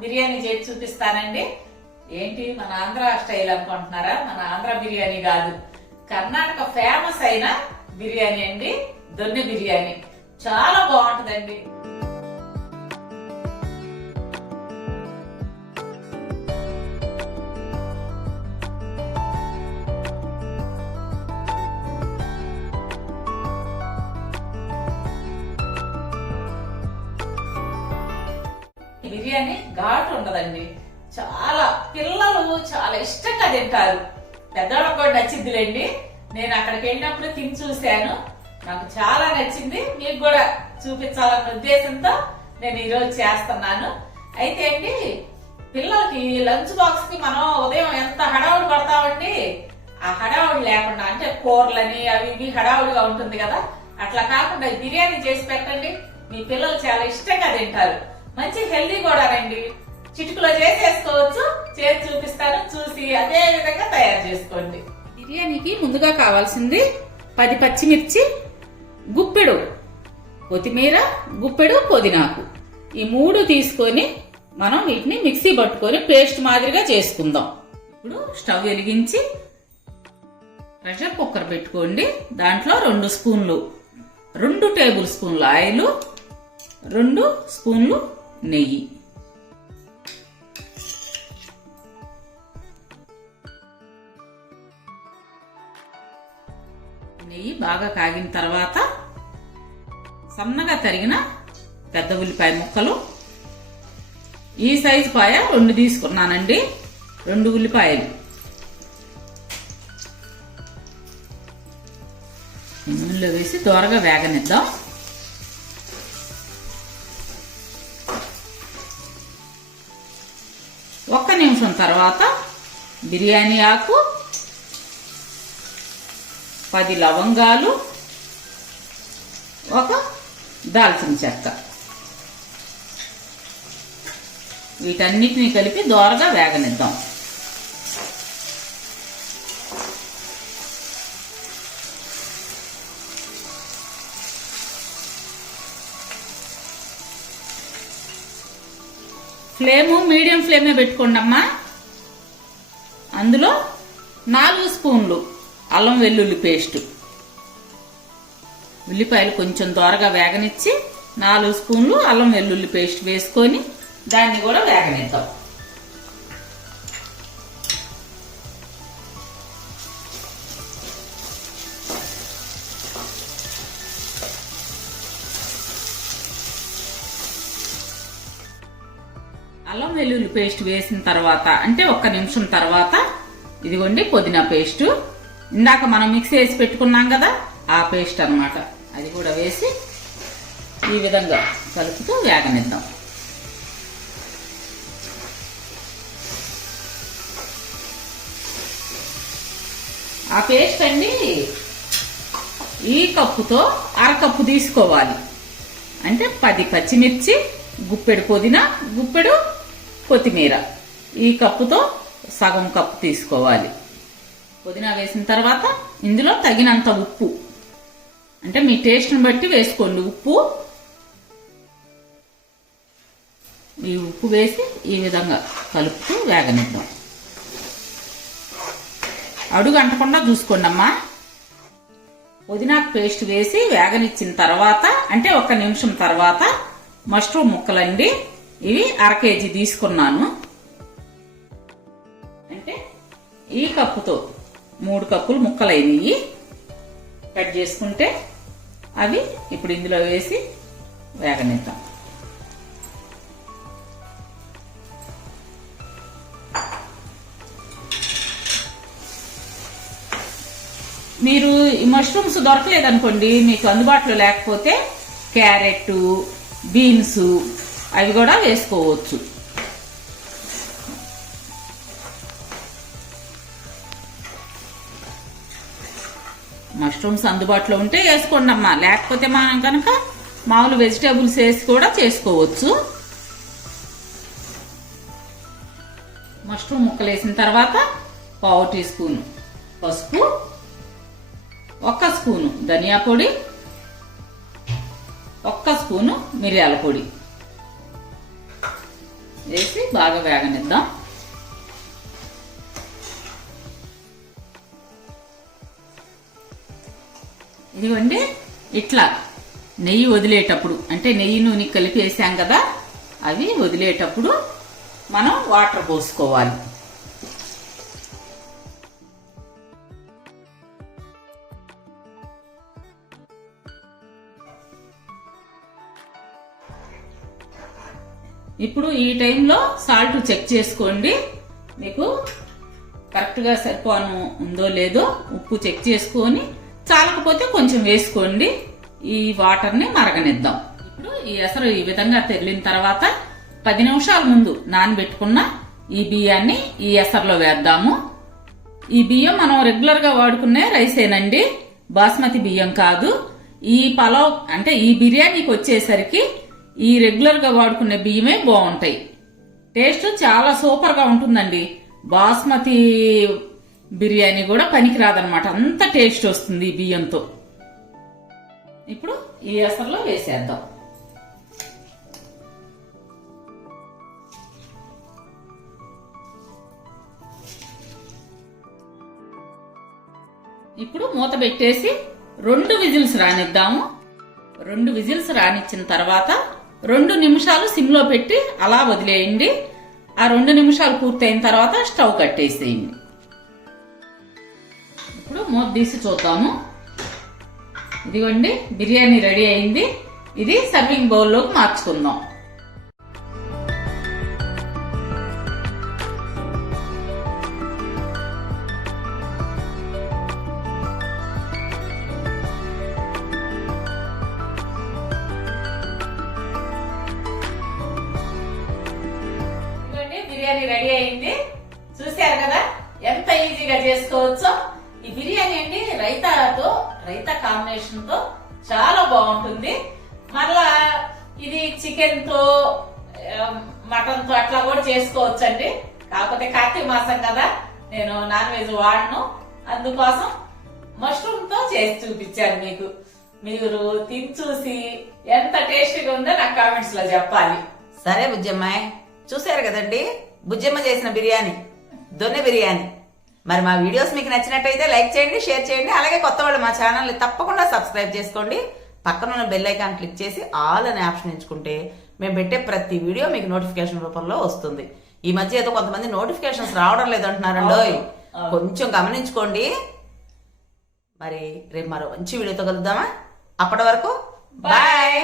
బిర్యానీ చేసి చూపిస్తానండి. ఏంటి? మన ఆంధ్ర స్టైల్ అనుకుంటున్నారా? మన ఆంధ్ర బిర్యానీ కాదు. కర్ణాటక ఫేమస్ అయిన బిర్యానీ అండి. దొన్నె బిర్యానీ. చాలా బాగుంటుందండి. బిర్యానీ ఘాటు ఉండదండి. చాలా పిల్లలు చాలా ఇష్టంగా తింటారు. పెద్దవాళ్ళకు కూడా నచ్చిందిలేండి నేను అక్కడికి వెళ్ళినప్పుడు తిని చూశాను. నాకు చాలా నచ్చింది. మీకు కూడా చూపించాలన్న ఉద్దేశంతో నేను ఈరోజు చేస్తున్నాను. అయితే అండి పిల్లలకి లంచ్ బాక్స్కి మనం ఉదయం ఎంత హడావుడు పడతామండి? ఆ హడావుడి లేకుండా అంటే కూరలని అవి ఇవి హడావుడిగా ఉంటుంది కదా. అట్లా కాకుండా బిర్యానీ చేసి పెట్టండి. మీ పిల్లలు చాలా ఇష్టంగా తింటారు. మంచి హెల్దీ కూడా రండి. చిటుకులో చేసేసుకోవచ్చు చేసి చూపిస్తాను చూసి అదే విధంగా తయారు చేసుకోండి. బిర్యానీకి ముందుగా కావాల్సింది పది పచ్చిమిర్చి గుప్పెడు కొత్తిమీర గుప్పెడు పుదీనాకు. ఈ మూడు తీసుకొని మనం వీటిని మిక్సీ పట్టుకొని పేస్ట్ మాదిరిగా చేసుకుందాం. ఇప్పుడు స్టవ్ వెలిగించి ప్రెషర్ కుక్కర్ పెట్టుకోండి. దాంట్లో రెండు స్పూన్లు రెండు టేబుల్ స్పూన్లు ఆయిల్ రెండు స్పూన్లు నెయ్యి. నెయ్యి బాగా కాగిన తర్వాత సన్నగా తరిగిన పెద్ద ఉల్లిపాయ ముక్కలు. ఈ సైజు పాయ రెండు తీసుకున్నానండి. రెండు ఉల్లిపాయలు. నూనెలో వేసి దోరగా వేగనిద్దాం. ఒక్క నిమిషం తర్వాత బిర్యానీ ఆకు పది లవంగాలు ఒక దాల్చిన చెక్క. వీటన్నిటిని కలిపి దోరగా వేగనిద్దాం. ఫ్లేము మీడియం ఫ్లేమే పెట్టుకోండి అమ్మా. అందులో నాలుగు స్పూన్లు అల్లం వెల్లుల్లి పేస్ట్. ఉల్లిపాయలు కొంచెం దోరగా వేగనిచ్చి నాలుగు స్పూన్లు అల్లం వెల్లుల్లి పేస్ట్ వేసుకొని దాన్ని కూడా వేగనిద్దాం. అల్లం వెల్లుల్లి పేస్ట్ వేసిన తర్వాత అంటే ఒక్క నిమిషం తర్వాత ఇదిగోండి పుదీనా పేస్ట్. ఇందాక మనం మిక్స్ వేసి పెట్టుకున్నాం కదా ఆ పేస్ట్ అన్నమాట. అది కూడా వేసి ఈ విధంగా కలుపుతూ వేగనిద్దాం. ఆ పేస్ట్ అండి ఈ కప్పుతో అరకప్పు తీసుకోవాలి. అంటే పది పచ్చిమిర్చి గుప్పెడు పుదీనా గుప్పెడు కొత్తిమీర. ఈ కప్పుతో సగం కప్పు తీసుకోవాలి. పుదీనా వేసిన తర్వాత ఇందులో తగినంత ఉప్పు. అంటే మీ టేస్ట్ని బట్టి వేసుకోండి. ఉప్పు. ఈ ఉప్పు వేసి ఈ విధంగా కలుపుతూ వేగనిద్దాం. అడుగు అంటకుండా చూసుకోండి అమ్మా. పుదీనాకు పేస్ట్ వేసి వేగనిచ్చిన తర్వాత అంటే ఒక నిమిషం తర్వాత మష్రూమ్ ముక్కలండి. ఇవి అర కేజీ తీసుకున్నాను. అంటే ఈ కప్పుతో మూడు కప్పులు ముక్కలైనవి. కట్ చేసుకుంటే అవి ఇప్పుడు ఇందులో వేసి వేగనిద్దాం. మీరు ఈ మష్రూమ్స్ దొరకలేదనుకోండి మీకు అందుబాటులో లేకపోతే క్యారెట్ బీన్స్ అవి కూడా వేసుకోవచ్చు. మష్రూమ్స్ అందుబాటులో ఉంటే వేసుకోండి అమ్మా లేకపోతే మనం కనుక మామూలు వెజిటేబుల్స్ వేసి కూడా చేసుకోవచ్చు. మష్రూమ్ ముక్కలు వేసిన తర్వాత పావు టీ స్పూన్ పసుపు ఒక్క స్పూను ధనియా పొడి ఒక్క స్పూను మిరియాల పొడి. వేసి బాగా వేగనిద్దాం. ఇదిగోండి ఇట్లా నెయ్యి వదిలేటప్పుడు అంటే నెయ్యి నూనె కలిపి వేసాం కదా అవి వదిలేటప్పుడు మనం వాటర్ పోసుకోవాలి. ఇప్పుడు ఈ టైంలో సాల్ట్ చెక్ చేసుకోండి. మీకు కరెక్ట్గా సరిపోను ఉందో లేదో ఉప్పు చెక్ చేసుకొని చాలకపోతే కొంచెం వేసుకోండి. ఈ వాటర్ని మరగనిద్దాం. ఇప్పుడు ఈ ఎసరు ఈ విధంగా తెరిలిన తర్వాత పది నిమిషాల ముందు నానబెట్టుకున్న ఈ బియ్యాన్ని ఈ ఎసరులో వేద్దాము. ఈ బియ్యం మనం రెగ్యులర్గా వాడుకునే రైసేనండి బాస్మతి బియ్యం కాదు. ఈ పలావ్ అంటే ఈ బిర్యానీకి వచ్చేసరికి ఈ రెగ్యులర్గా వాడుకునే బియ్యమే బాగుంటాయి. టేస్ట్ చాలా సూపర్గా ఉంటుందండి. బాస్మతి బిర్యానీ కూడా పనికిరాదనమాట అంత టేస్ట్ వస్తుంది ఈ బియ్యంతో. ఇప్పుడు ఈ ఎసరులో వేసేద్దాం. ఇప్పుడు మూత పెట్టేసి రెండు విజిల్స్ రానిద్దాము. రెండు విజిల్స్ రానిచ్చిన తర్వాత రెండు నిమిషాలు సిమ్లో పెట్టి అలా వదిలేయండి. ఆ రెండు నిమిషాలు పూర్తయిన తర్వాత స్టవ్ కట్టేసేయండి. ఇప్పుడు మూత తీసి చూద్దాము. ఇదిగోండి బిర్యానీ రెడీ అయింది. ఇది సర్వింగ్ బౌల్లోకి మార్చుకుందాం. బిర్యానీ రెడీ అయింది. చూశారు కదా ఎంత ఈజీగా చేసుకోవచ్చో. ఈ బిర్యానీ అండి రైతాతో రైతా కాంబినేషన్తో చాలా బాగుంటుంది. మళ్ళా ఇది చికెన్తో మటన్తో అట్లా కూడా చేసుకోవచ్చు అండి కాకపోతే కార్తీక మాసం కదా నేను నాన్ వెజ్ వాడను. అందుకోసం మష్రూమ్తో చేసి చూపించాను మీకు. మీరు తిని చూసి ఎంత టేస్టీగా ఉందో నాకు కామెంట్స్లో చెప్పాలి. సరే బుజ్జమ్మాయ్ చూశారు కదండి? బుజ్జమ్మ చేసిన బిర్యానీ దొన్నె బిర్యానీ. మరి మా వీడియోస్ మీకు నచ్చినట్టయితే లైక్ చేయండి షేర్ చేయండి అలాగే కొత్త వాళ్ళు మా ఛానల్ని తప్పకుండా సబ్స్క్రైబ్ చేసుకోండి. పక్కన ఉన్న బెల్ ఐకాన్ క్లిక్ చేసి ఆల్ అనే ఆప్షన్ ఎంచుకుంటే మేము పెట్టే ప్రతి వీడియో మీకు నోటిఫికేషన్ రూపంలో వస్తుంది. ఈ మధ్య ఏదో కొంతమంది నోటిఫికేషన్స్ రావడం లేదంటున్నారండి. కొంచెం గమనించుకోండి. మరి రేపు మరో మంచి వీడియోతో కలుద్దామా? అప్పటి వరకు బాయ్.